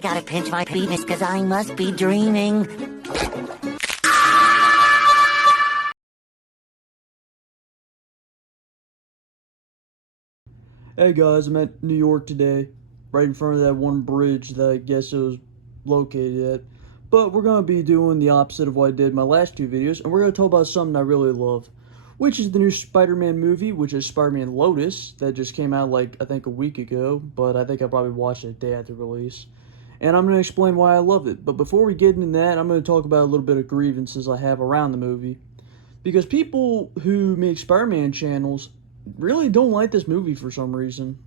Gotta pinch my penis cause I must be dreaming. Hey guys, I'm at New York today, right in front of that one bridge that I guess it was located at. But we're going to be doing the opposite of what I did in my last two videos, and we're going to talk about something I really love, which is the new Spider-Man movie, which is Spider-Man Lotus, that just came out like, I think a week ago, but I think I probably watched it a day after release. And I'm going to explain why I love it. But before we get into that, I'm going to talk about a little bit of grievances I have around the movie. Because people who make Spider-Man channels really don't like this movie for some reason.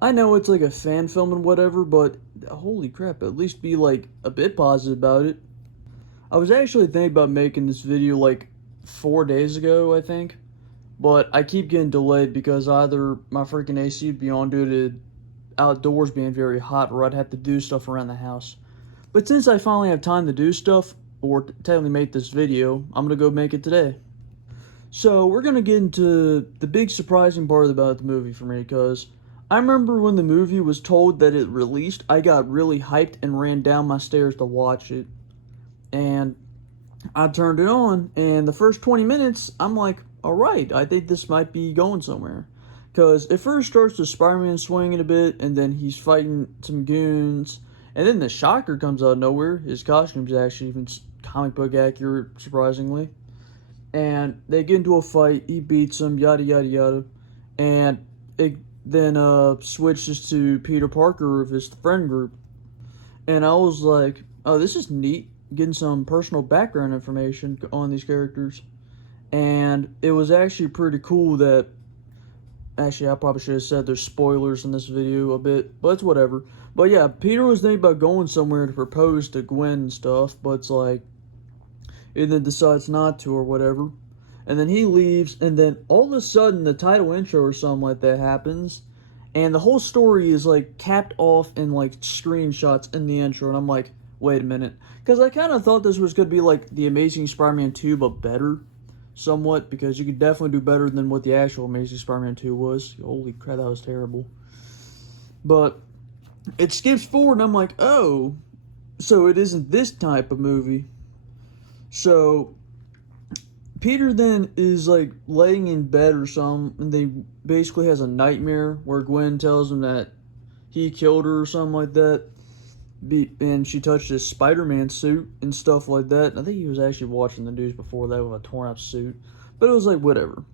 I know it's like a fan film and whatever, but holy crap, at least be like a bit positive about it. I was actually thinking about making this video like 4 days ago, I think. But I keep getting delayed because either my freaking AC would be on due to outdoors being very hot, or I'd have to do stuff around the house. But since I finally have time to do stuff, or technically make this video, I'm gonna go make it today. So we're gonna get into the big surprising part about the movie for me, because I remember when the movie was told that it released, I got really hyped and ran down my stairs to watch it. And I turned it on, and the first 20 minutes, I'm like, alright, I think this might be going somewhere. Because it first starts with Spider-Man swinging a bit, and then he's fighting some goons, and then the Shocker comes out of nowhere. His costume's actually even comic book accurate, surprisingly. And they get into a fight, he beats him, yada yada yada. And it then switches to Peter Parker of his friend group. And I was like, oh, this is neat, getting some personal background information on these characters. And it was actually pretty cool that, actually I probably should have said there's spoilers in this video a bit, but it's whatever. But yeah, Peter was thinking about going somewhere to propose to Gwen and stuff, but it's like, and then decides not to or whatever. And then he leaves, and then all of a sudden the title intro or something like that happens, and the whole story is like capped off in like screenshots in the intro, and I'm like, wait a minute. Because I kind of thought this was going to be like the Amazing Spider-Man 2, but better, somewhat, because you could definitely do better than what the actual Amazing Spider-Man 2 was. Holy crap, that was terrible. But it skips forward, and I'm like, oh, so it isn't this type of movie. So Peter then is like laying in bed or something, and they basically has a nightmare where Gwen tells him that he killed her or something like that, and she touched his Spider-Man suit and stuff like that. I think he was actually watching the news before that with a torn up suit, but it was like whatever.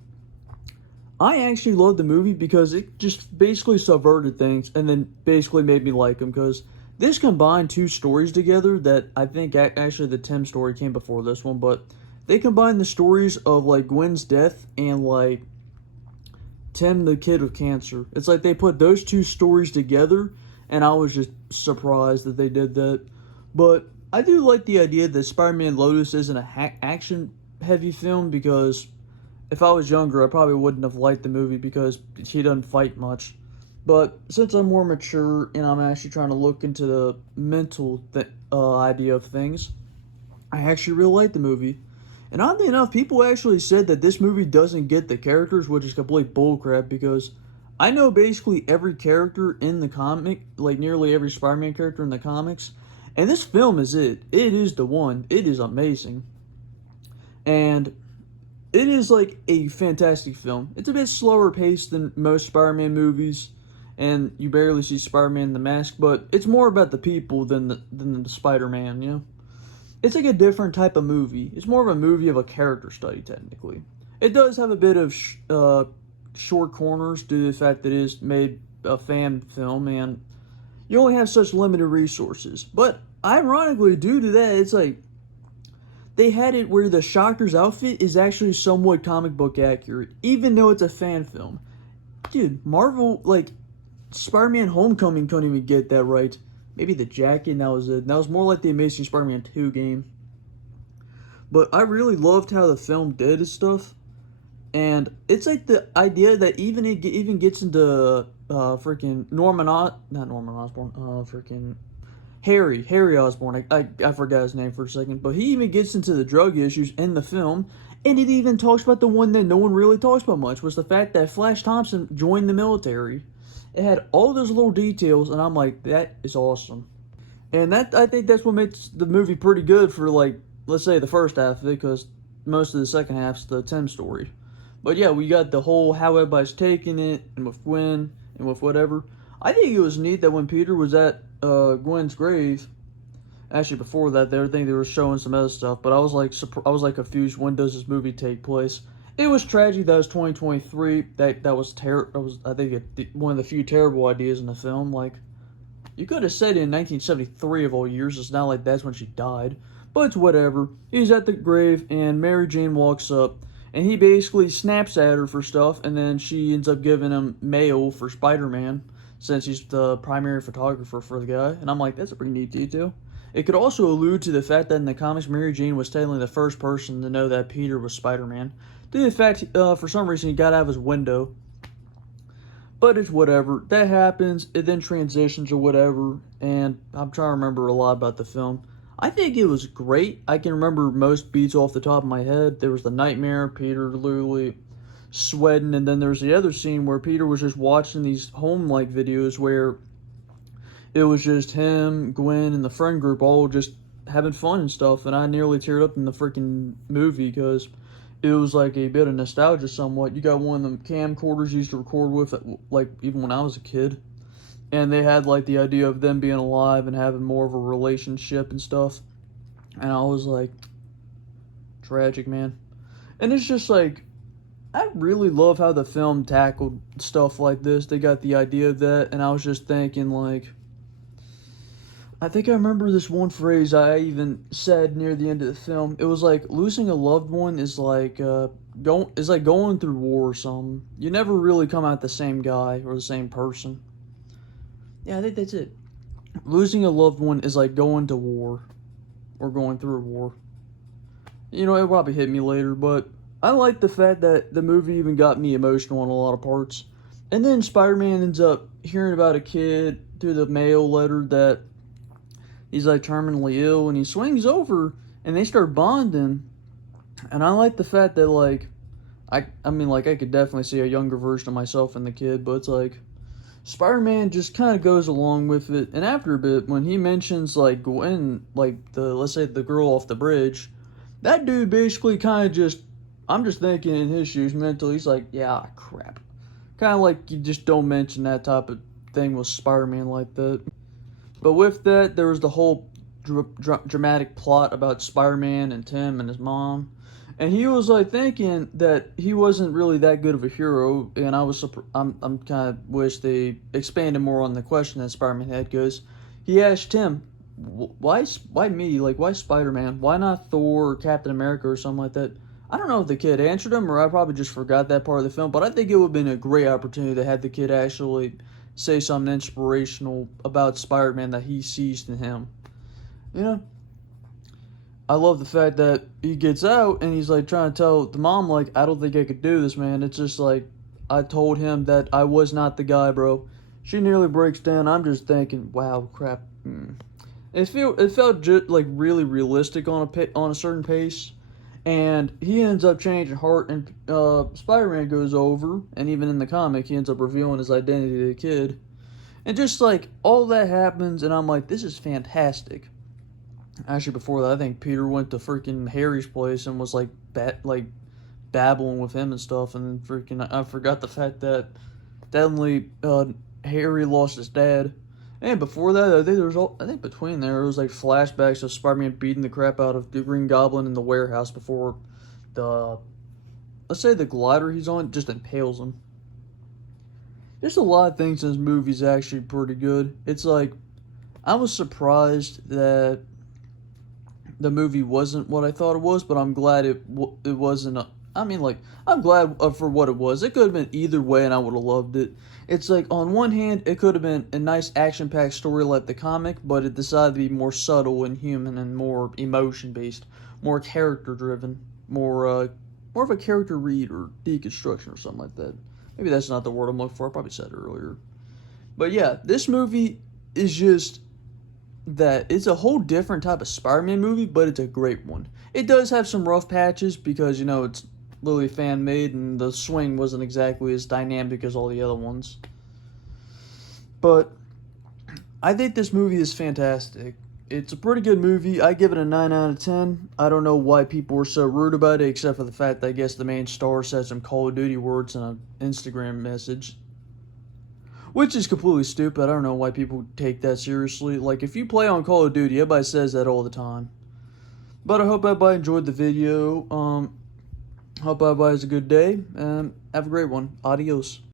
I actually loved the movie because it just basically subverted things and then basically made me like him, because this combined two stories together that I think actually the Tim story came before this one, but they combined the stories of like Gwen's death and like Tim the kid with cancer. It's like they put those two stories together, and I was just surprised that they did that. But I do like the idea that Spider-Man Lotus isn't a action heavy film, because if I was younger I probably wouldn't have liked the movie because he doesn't fight much. But since I'm more mature and I'm actually trying to look into the mental idea of things, I actually really like the movie. And oddly enough, people actually said that this movie doesn't get the characters, which is complete bullcrap, because I know basically every character in the comic, like nearly every Spider-Man character in the comics, and this film is it. It is the one. It is amazing. And it is like a fantastic film. It's a bit slower paced than most Spider-Man movies, and you barely see Spider-Man in the mask, but it's more about the people than the Spider-Man, you know? It's like a different type of movie. It's more of a movie of a character study, technically. It does have a bit of short corners due to the fact that it is made a fan film, and you only have such limited resources. But ironically, due to that, it's like they had it where the Shocker's outfit is actually somewhat comic book accurate, even though it's a fan film. Dude, Marvel, like, Spider-Man Homecoming couldn't even get that right. Maybe the jacket, and that was it. That was more like the Amazing Spider-Man 2 game. But I really loved how the film did its stuff. And it's like the idea that even it even gets into freaking Harry Osborn. I forgot his name for a second, but he even gets into the drug issues in the film, and it even talks about the one that no one really talks about much, was the fact that Flash Thompson joined the military. It had all those little details, and I'm like, that is awesome. And that, I think that's what makes the movie pretty good for, like, let's say the first half of it, because most of the second half's the Tim story. But yeah, we got the whole how everybody's taking it, and with Gwen, and with whatever. I think it was neat that when Peter was at Gwen's grave, actually before that, they were showing some other stuff, but I was like confused. When does this movie take place? It was tragic that it was 2023. That was That was, I think, one of the few terrible ideas in the film. Like, you could have said in 1973 of all years. It's not like that's when she died. But it's whatever. He's at the grave, and Mary Jane walks up, and he basically snaps at her for stuff, and then she ends up giving him mail for Spider-Man, since he's the primary photographer for the guy. And I'm like, that's a pretty neat detail. It could also allude to the fact that in the comics, Mary Jane was technically the first person to know that Peter was Spider-Man. Due to the fact, for some reason, he got out of his window. But it's whatever. That happens. It then transitions or whatever. And I'm trying to remember a lot about the film. I think it was great. I can remember most beats off the top of my head. There was the nightmare, Peter literally sweating. And then there's the other scene where Peter was just watching these home-like videos where it was just him, Gwen, and the friend group all just having fun and stuff. And I nearly teared up in the freaking movie because it was like a bit of nostalgia somewhat. You got one of them camcorders you used to record with, like, even when I was a kid. And they had, like, the idea of them being alive and having more of a relationship and stuff. And I was like, tragic, man. And it's just like, I really love how the film tackled stuff like this. They got the idea of that, and I was just thinking, like, I think I remember this one phrase I even said near the end of the film. It was like, losing a loved one is like going through war or something. You never really come out the same guy or the same person. Yeah, I think that's it. Losing a loved one is like going to war or going through a war. You know, it'll probably hit me later, but I like the fact that the movie even got me emotional in a lot of parts. And then Spider-Man ends up hearing about a kid through the mail letter that he's like terminally ill, and he swings over and they start bonding. And I like the fact that, like, I mean, like, I could definitely see a younger version of myself in the kid, but it's like Spider-Man just kind of goes along with it. And after a bit, when he mentions, like, Gwen, like, let's say the girl off the bridge, that dude basically kind of just, I'm just thinking in his shoes mentally, he's like, yeah, crap. Kind of like you just don't mention that type of thing with Spider-Man like that. But with that, there was the whole dramatic plot about Spider-Man and Tim and his mom. And he was like thinking that he wasn't really that good of a hero, and I'm kind of wish they expanded more on the question that Spider-Man had, because he asked Tim, why me? Like, why Spider-Man? Why not Thor or Captain America or something like that? I don't know if the kid answered him, or I probably just forgot that part of the film, but I think it would have been a great opportunity to have the kid actually say something inspirational about Spider-Man that he sees in him. You know? I love the fact that he gets out and he's like trying to tell the mom, like, I don't think I could do this, man. It's just like, I told him that I was not the guy, bro. She nearly breaks down. I'm just thinking, wow, crap. It felt just like really realistic on a certain pace. And he ends up changing heart, and Spider-Man goes over, and even in the comic, he ends up revealing his identity to the kid. And just like all that happens, and I'm like, this is fantastic. Actually, before that, I think Peter went to freaking Harry's place and was like babbling with him and stuff, and freaking I forgot the fact that definitely Harry lost his dad. And before that, I think between there, it was like flashbacks of Spider-Man beating the crap out of the Green Goblin in the warehouse before let's say the glider he's on just impales him. There's a lot of things in this movie's actually pretty good. It's like, I was surprised that the movie wasn't what I thought it was, but I'm glad it wasn't. I'm glad for what it was. It could have been either way, and I would have loved it. It's like, on one hand, it could have been a nice action-packed story like the comic, but it decided to be more subtle and human and more emotion-based, more character-driven, more of a character read or deconstruction or something like that. Maybe that's not the word I'm looking for. I probably said it earlier. But yeah, this movie is just that it's a whole different type of Spider-Man movie, but it's a great one. It does have some rough patches because, you know, it's literally fan-made and the swing wasn't exactly as dynamic as all the other ones. But I think this movie is fantastic. It's a pretty good movie. I give it a 9 out of 10. I don't know why people were so rude about it, except for the fact that I guess the main star said some Call of Duty words in an Instagram message. Which is completely stupid. I don't know why people take that seriously. Like, if you play on Call of Duty, everybody says that all the time. But I hope everybody enjoyed the video. Hope everybody has a good day, and have a great one. Adios.